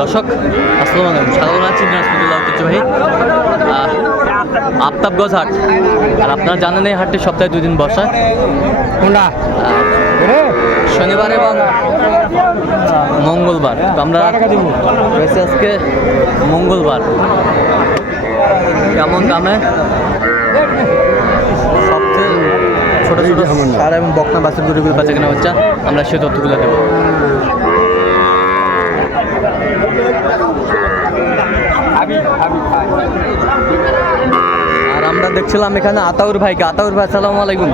দর্শক আসসালামু আলাইকুম। জানাচ্ছি দিনাজপুরুল্লাহ ঐতিহ্যবাহী আফতাবগঞ্জ হাট আর আপনারা জানেন এই হাটটি সপ্তাহে দুই দিন বসে। শনিবার এবং মঙ্গলবার। আমরা রয়েছে আজকে মঙ্গলবার। কেমন দামে? সবচেয়ে ছোট ছোট সার এবং বকনা বাছুর গরুগুলো বাচ্চা কেনা হচ্ছে। আমরা সে তথ্যগুলো দেবো আর আমরা দেখছিলাম এখানে আতাউর ভাইকে। আতাউর ভাই সালাম আলাইকুম।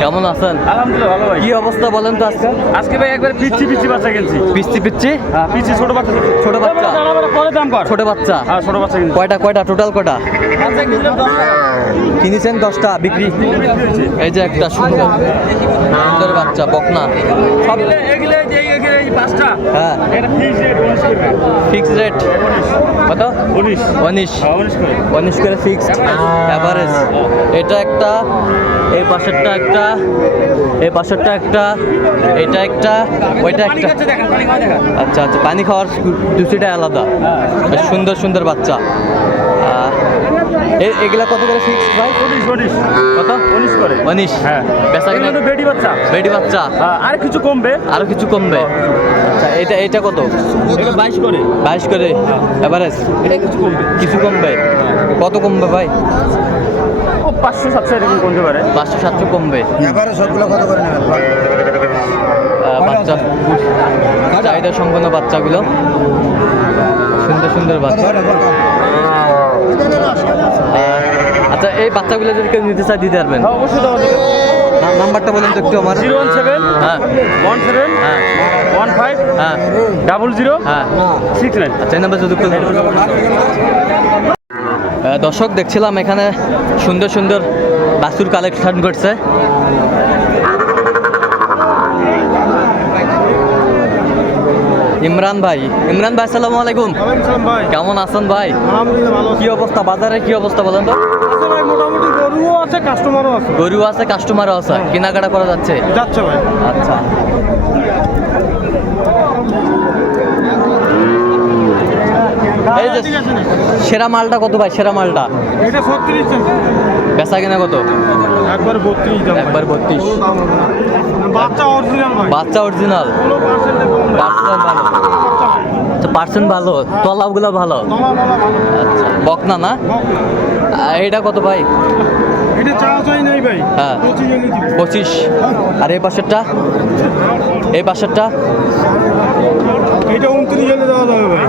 কেমন আছেন? আলহামদুলিল্লাহ ভালো ভাই। কি অবস্থা বলেন তো আজকে? আজকে ভাই একবার পিচ্ছি পিচ্ছি বাচ্চা কিনছি। পিচ্ছি পিচ্ছি? হ্যাঁ পিচ্ছি ছোট বাচ্চা। ছোট বাচ্চা। পরে দাম কর। ছোট বাচ্চা। হ্যাঁ ছোট বাচ্চা কিনছি। কয়টা কয়টা টোটাল কয়টা? কিনেছেন দশটা বিক্রি? এই যে একটা সুন্দর সুন্দর বাচ্চা বকনা। সব এগুলো এই পাঁচটা? হ্যাঁ। এটা ফিক্স রেট উনিশ করে। ফিক্স রেট কত? উনিশ। উনিশ। হ্যাঁ উনিশ করে। ফিক্সড অ্যাভারেজ এটা একটা এই পাশেরটা একটা এই পাশেরটা একটা এটা একটা ওইটা একটা। আচ্ছা আচ্ছা পানি খাওয়ার দুটিটা আলাদা। সুন্দর সুন্দর বাচ্চা। এগুলা কত করে ফিক্স ভাই উনিশ উনিশ। কত? উনিশ করে। উনিশ। হ্যাঁ বেচা কিনা তো বেডি বাচ্চা। বেডি বাচ্চা। হ্যাঁ, আর কিছু কমবে। আরও কিছু কমবে। আচ্ছা এটা এটা কত? বাইশ করে। বাইশ করে? এভারেজ? এটা কিছু কমবে। কিছু কমবে? কত কমবে ভাই? ও পাঁচশো সাতশো এরকম কমতে পারে। পাঁচশো সাতশো কমবে। এবারে সবগুলো কত করে নেবেন? বাচ্চা। চাহিদা সম্পন্ন বাচ্চাগুলো। সুন্দর সুন্দর বাচ্চা। আচ্ছা এই বাচ্চাগুলো যদি কেউ নিতে চায় দিতে পারবেন। হ্যাঁ অবশ্যই দেওয়া যাবে। নাম্বারটা বলেন তো একটু আমার। জিরো ওয়ান সেভেন হ্যাঁ। ওয়ান সেভেন হ্যাঁ। ওয়ান ফাইভ হ্যাঁ। ডাবল জিরো হ্যাঁ। Six nine. আচ্ছা এই নাম্বার যদি দর্শক দেখছিলাম এখানে সুন্দর সুন্দর বাসুর কালেকশন করছে। ইমরান ভাই। ইমরান ভাই আসসালামু আলাইকুম। ভাই। কেমন আছেন ভাই? কি অবস্থা? বাজারে কি অবস্থা বলেন তো? মোটামুটি গরুও আছে কাস্টমারও আছে। গরু আছে কাস্টমারও আছে। কেনাকাটা করা যাচ্ছে? যাচ্ছে ভাই। আচ্ছা। এই যে সেরা মালটা কত ভাই? সেরা মালটা? এটা ছত্রিশ বেচা কিনা কত? একবার বত্রিশ একবার বত্রিশ। বাচ্চা অরিজিনাল বাচ্চা অরিজিনাল পার্সেন্টে পার্সেন্ট ভালো। পার্সেন্ট ভালো। তলাগুলো ভালো। আচ্ছা বকনা না? এটা কত ভাই? হ্যাঁ। পঁচিশ পঁচিশ। আর এই পাশেরটা? এই পাশেরটা?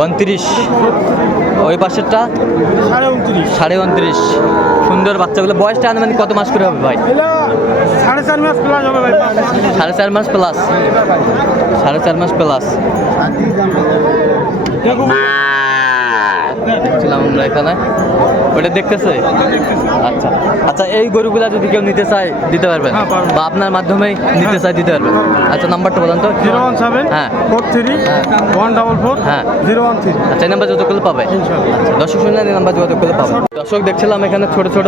উনত্রিশ। ওই পাশেরটা? সাড়ে উনত্রিশ। সাড়ে উনত্রিশ। সুন্দর বাচ্চাগুলো। বয়সটা আনুমানিক কত মাস করে হবে ভাই? সাড়ে চার মাস প্লাস হবে ভাই সাড়ে চার মাস প্লাস সাড়ে চার মাস প্লাস ছিলাম আমরা এখানে। ওটা দেখতেছে? আচ্ছা। আচ্ছা এই গরুগুলা যদি কেউ নিতে চায় দিতে পারবেন? হ্যাঁ, বা আপনার মাধ্যমেই নিতে চায় দিতে পারবেন? আচ্ছা নাম্বারটা বলেন তো। জিরো ওয়ান সেভেন হ্যাঁ। ফোর থ্রি হ্যাঁ। ওয়ান ডাবল ফোর হ্যাঁ। Zero one three. আচ্ছা এই নাম্বার করলে পাবে? আচ্ছা দর্শক শুনলেন এই নাম্বার করলে পাবে। দর্শক দেখছিলাম এখানে ছোট ছোট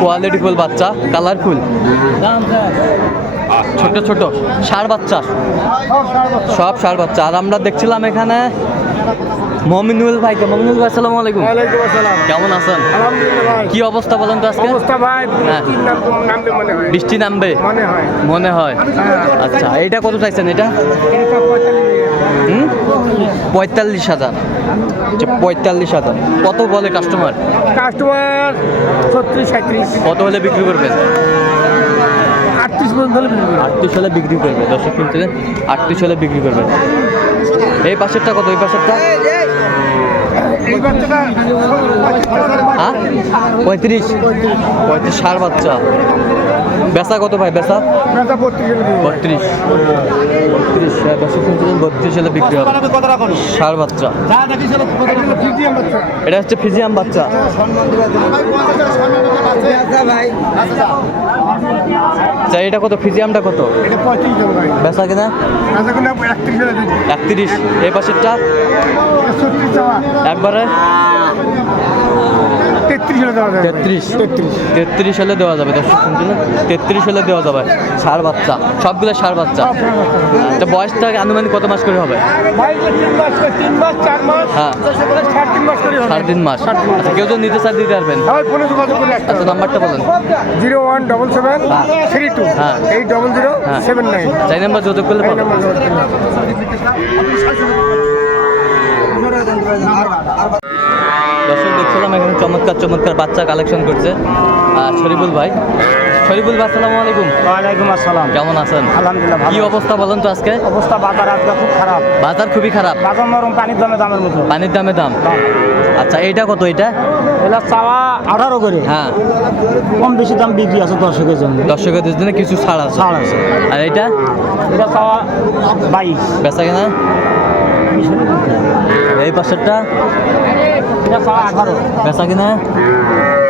কোয়ালিটি ফুল বাচ্চা কালারফুল ছোট ছোট ষাড় বাচ্চা। সব ষাড় বাচ্চা। আর আমরা দেখছিলাম এখানে মমিনুল ভাইকে। মমিনুল ভাই আসসালামু আলাইকুম। ওয়ালাইকুম আসসালাম। কেমন আছেন? আলহামদুলিল্লাহ ভাই। কি অবস্থা বলেন তো আজকে? অবস্থা ভাই হ্যাঁ। নামবে মনে হয়। বৃষ্টি নামবে? মনে হয়। মনে হয়। আচ্ছা এটা কত চাইছেন এটা? পঁয়তাল্লিশ। হাজার। আচ্ছা পঁয়তাল্লিশ হাজার। কত বলে কাস্টমার কাস্টমার ছত্রিশ সাঁত্রিশ কত হলে বিক্রি করবেন? আটত্রিশ পর্যন্ত হলে বিক্রি করব। আটত্রিশ হলে বিক্রি করবে দর্শক শুনতে আটত্রিশ হলে বিক্রি করবেন। এই পাশেরটা কত? এই পাশেরটা? হ্যাঁ পঁয়ত্রিশ। পঁয়ত্রিশ সার বাচ্চা। বেচা কত ভাই বেচা? বেচা বত্রিশ বত্রিশ বত্রিশ হ্যাঁ, বত্রিশ হলে বিক্রি হবে। সার বাচ্চা। এটা ফ্রিজিয়ান বাচ্চা। এটা হচ্ছে ফিজিয়াম বাচ্চা আচ্ছা এটা কত? ফিজিয়ামটা কত। বেচা কিনা? একত্রিশ এই পাশেরটা। একবারে? তেত্রিশ হলে দেওয়া যাবে। তেত্রিশ। তেত্রিশ। তেত্রিশ হলে দেওয়া যাবে দর্শক শুনছেন তেত্রিশ হলে দেওয়া যাবে। ষাড় বাচ্চা। সবগুলো ষাড় বাচ্চা। তো বয়সটা আনুমানিক কত মাস করে হবে? ভাই যে তিন মাস তিন মাস চার মাস। হ্যাঁ। সাড়ে তিন মাস করে হবে। সাড়ে তিন মাস। আচ্ছা কেউ যদি নিতে চান দিতে পারবেন। হ্যাঁ আচ্ছা নাম্বারটা বলেন। জিরো ওয়ান ডবল সেভেন হ্যাঁ। থ্রি টু হ্যাঁ। Eight double zero seven nine. চাই নাম্বার যোগাযোগ করলে পাবেন। দর্শক দেখছিলাম এখানে চমৎকার চমৎকার বাচ্চা কালেকশন করছে। আর শরীফুল ভাই। শরীফুল ভাই আসসালামু আলাইকুম। ওয়ালাইকুম আসসালাম। কেমন আছেন? আলহামদুলিল্লাহ ভালো কি অবস্থা বলেন তো আজকে? অবস্থা বাজার আজকে খুব খারাপ। বাজার খুবই খারাপ। বাজার নরম পানির দামে দামের মতো। পানির দামে দাম। আচ্ছা এইটা কত এটা? এটা চাওয়া আঠারো করে। হ্যাঁ। কম বেশি দাম বিক্রি আছে দর্শকের জন্য। দর্শকের জন্য কিছু ছাড় আছে। ছাড় আছে। আর এটা? এটা চাওয়া বাইশ। বেচা কেনা? এই পাশেরটা? এটা চাওয়া আঠারো বেচা কিনা?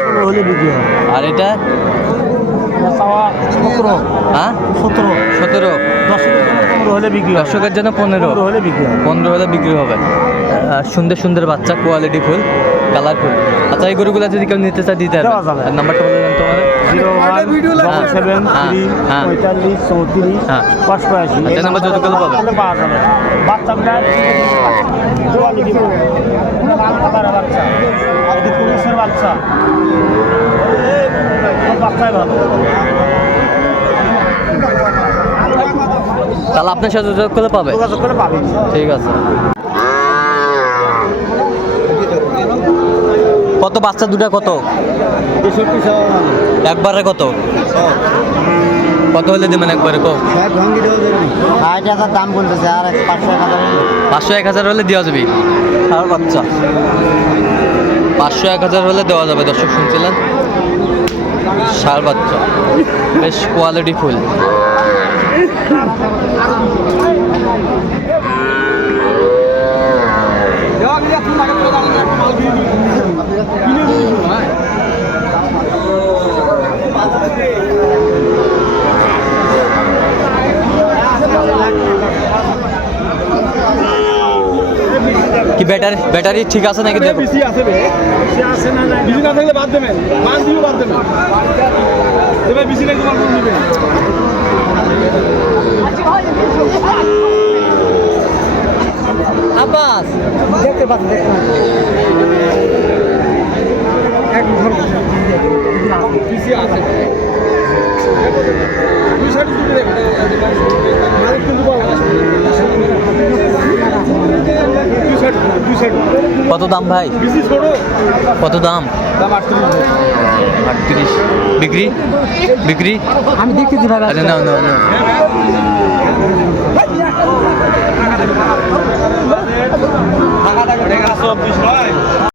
ষোলো হলে বিক্রি হয়। আর এটা? সতেরো। হ্যাঁ? সতেরো। সতেরো। পনেরো হলে বিক্রি হয় দর্শকের জন্য পনেরো। হলে বিক্রি হয় পনেরো হলে বিক্রি হবে। সুন্দর সুন্দর বাচ্চা কোয়ালিটি ফুল কালারফুল আচ্ছা এই গরুগুলো যদি কেউ নিতে চায় দিতে দেওয়া যাবে। আর নাম্বারটা বলে দেন তোমার জিরো ওয়ান সেভেন থ্রি। পঁয়তাল্লিশ চৌত্রিশ। অষ্টআশি নাম্বার যত করলে পাবে। পাওয়া যাবে। বাচ্চাগুলা কোয়ালিটি বাচ্চা এটি পুলিশের বাচ্চা সব বাচ্চাই ভালো তাহলে আপনার সাথে যোগাযোগ করলে পাবে? যোগাযোগ করে পাবেন ঠিক আছে। কত বাচ্চা দুটা কত? একবারে কত? কত হলে দেবেন একবারে কো? ষাট হাজার দাম বলতেছে আর পাঁচশো এক হাজার পাঁচশো এক হাজার হলে দেওয়া যাবে। আর বাচ্চা। পাঁচশো এক হাজার হলে দেওয়া যাবে দর্শক শুনছিলেন? ষাড় বাচ্চা বেশ কোয়ালিটি ফুল। ব্যাটারি ব্যাটারি ঠিক আছে নাকি দেখো বেশি আছে বে বেশি না থাকলে বাদ দেবেন। মাছ দিও বাদ দেবেন। দেবে বেশি লাগলে মাছ দিবেন। আব্বাস। দেখতে পাচ্ছেন দেখতে বেশি আছে দুই সাইড দুটো দেবেন মাছ কিন্তু পাবো দুই সাইড দুই সাইড কত দাম ভাই কত দাম আটত্রিশ বিক্রি বিক্রি আমি দেখতেছি ভাই আরে না না না চব্বিশ নয়